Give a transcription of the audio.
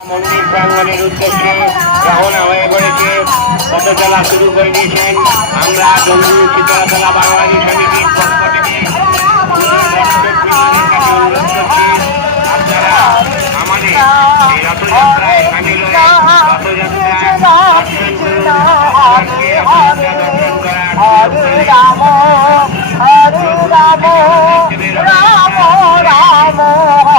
মন্দির প্রাঙ্গণের উদ্দেশ্যে রওনা হয়ে পড়েছে। পথচলা শুরু করে দিয়েছেন। আমরা জঙ্গি চিত্রকলা বাঙালি সমিতির পক্ষ থেকে অনুরোধ করছি, আপনারা আমাদের এই রথযাত্রায় সামিল হয়ে রথযাত্রায় দর্শন করুন। দর্শন করার রাম রাম রাম